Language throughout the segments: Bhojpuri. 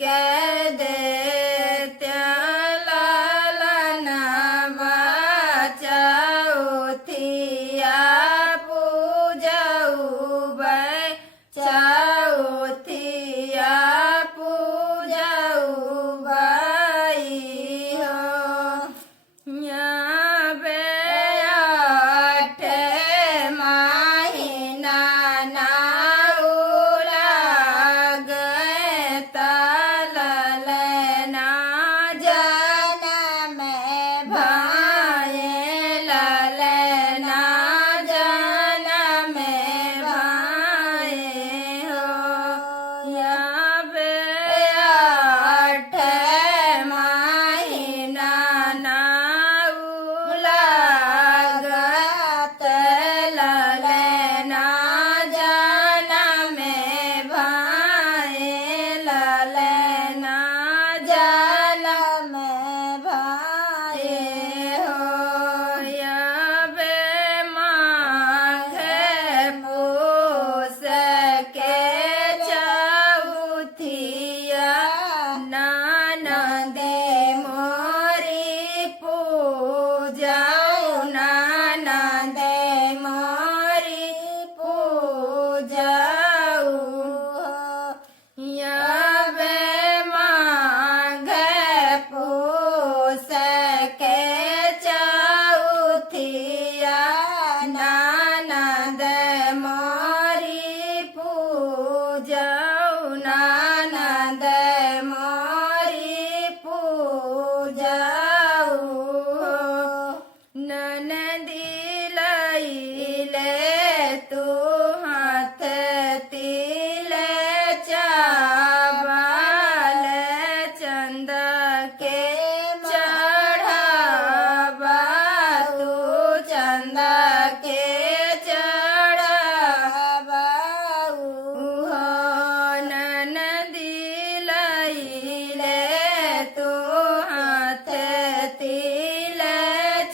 के दे त्यालालना चौथिया पूजऊ चौथिया पूजऊ बाई हो यहाँ बे 8 महीना नाउला गए तललना जनम भाई ललना जनम भाई हो यहाँ बे 8 महीना नाउला गत ललना जनम भाई ललना जनम भाई हो यहाँ बे माघ पूस के चौथिया ननदे मोरी पूजाऊ ननदे मोरी पूजाऊ यहाँ बे माघ पूस के चौथिया ननद मोरी पूजाऊ ननद मोरी पूजाऊ ननदी लैले तू हाथ तिले चावल चंद के चढ़ावा तू चंद के चढ़ावा हो ननदी लैले तू हाथ तिले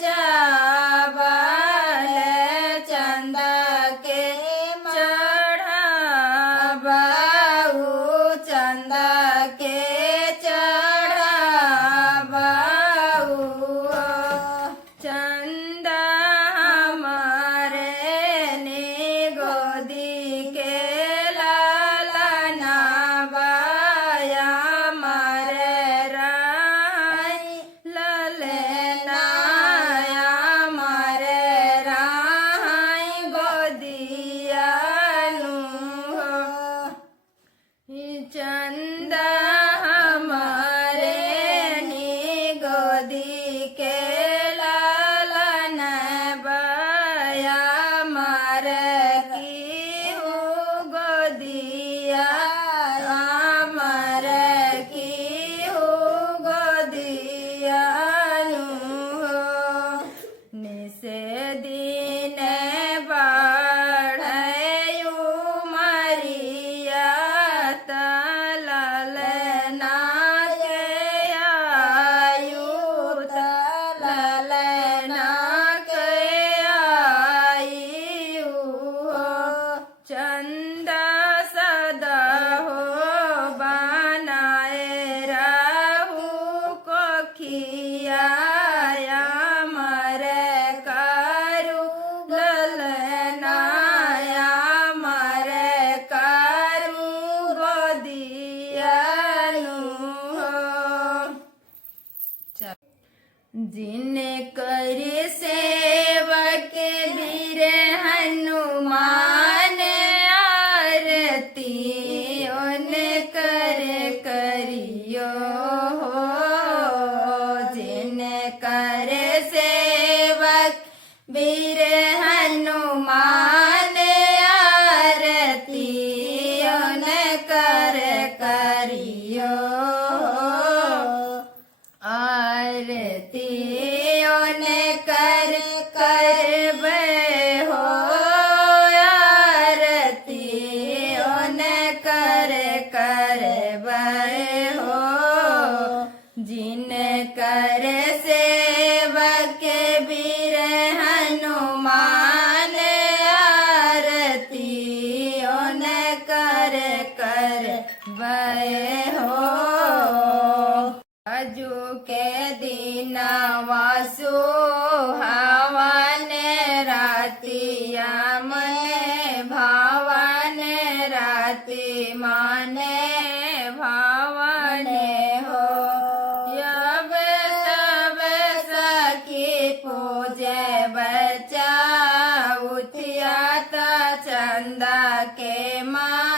चावल चंद के चढ़ावा चंद के चढ़ावा चंद हमारे ने गोदी के लालना बाया मारे राय ललना मारे राय गोदिया चंद हमारे नी गोदी के लालन बाया मार की हूँ गोदिया मार की हूँ गोदिया निसे दिन बढ़यू मरिया तललना के आयु तललना के आयु चंद सदा हो बनाए रहू को खियाया मर करू ललनाया मर करू गोदिया जिन कर सेवक वीर हनुमान आरती उन कर करियो हो जिन कर सेवक वीर हनुमान आरती उन कर करियो आरती उन कर करबे हो आरती उन कर करबे हो आजू के दिन वासु हवाने रातिया मने भावने राति माने भावने हो यब सब सखी पूजे बचा उठिया चंदा के माँ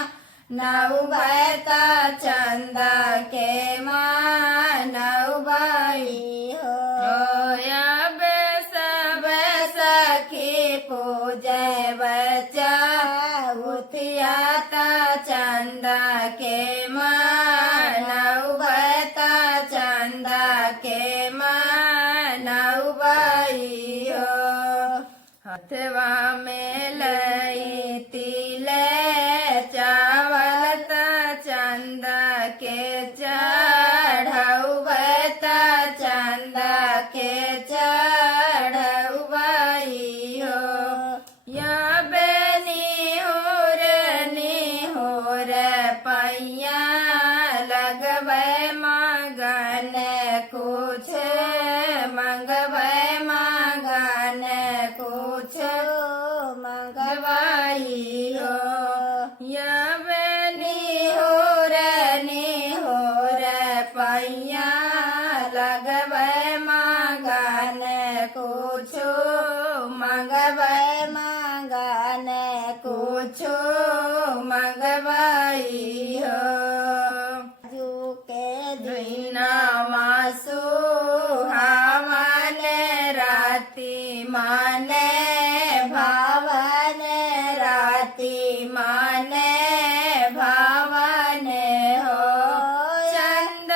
नौबता चंदा के माँ नौबाई हो अब सब सखी पूजे बचा उठिया चंदा के माँ नौबता चंदा के माँ नौबाई हो हथवा में लई तिले चावल चंदा के चढ़ौबता चंदा के चढ़ौबाई हो या निहोर पैया लगबै मगन कुछ मंगबै मगन कुछ मंगवाई हो यब निहोर पैया लगबै मगन कुछ मंगबै मगन कुछ मंगवाई हो के दिन मासु हवाने राति माने भावने राति माने भावने हो चंद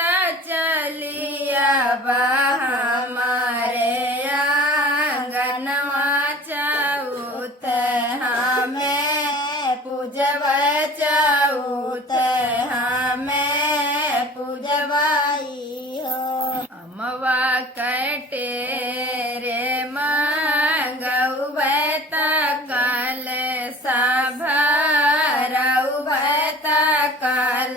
चलिया हमारे आंगनवा चौथ हमें पूजब चौथ हमें पूजबाई हो अमवा कटे रे मंगौबता कल सभरौबता कल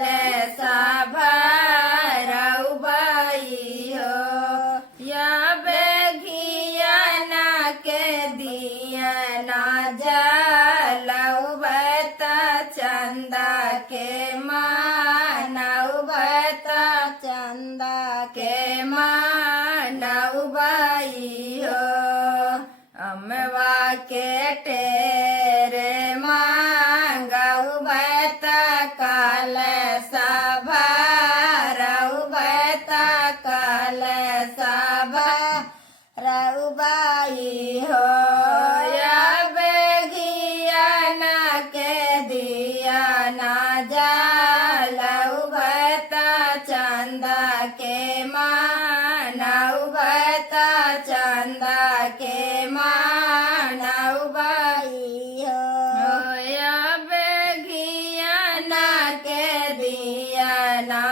सभरौबाई हो यब घिया ना के दिया ना जलौबता चंदा के मानौबता चंदा के मानौबाई हो अमवा के टेरे मांगौबता काल सभरौबता काल सभरौबाई हो यब घिया ना के दिया ना जलौबता चंदा के मानौबता चंदा के मानौबाई हो अब घिया ना के दिया ना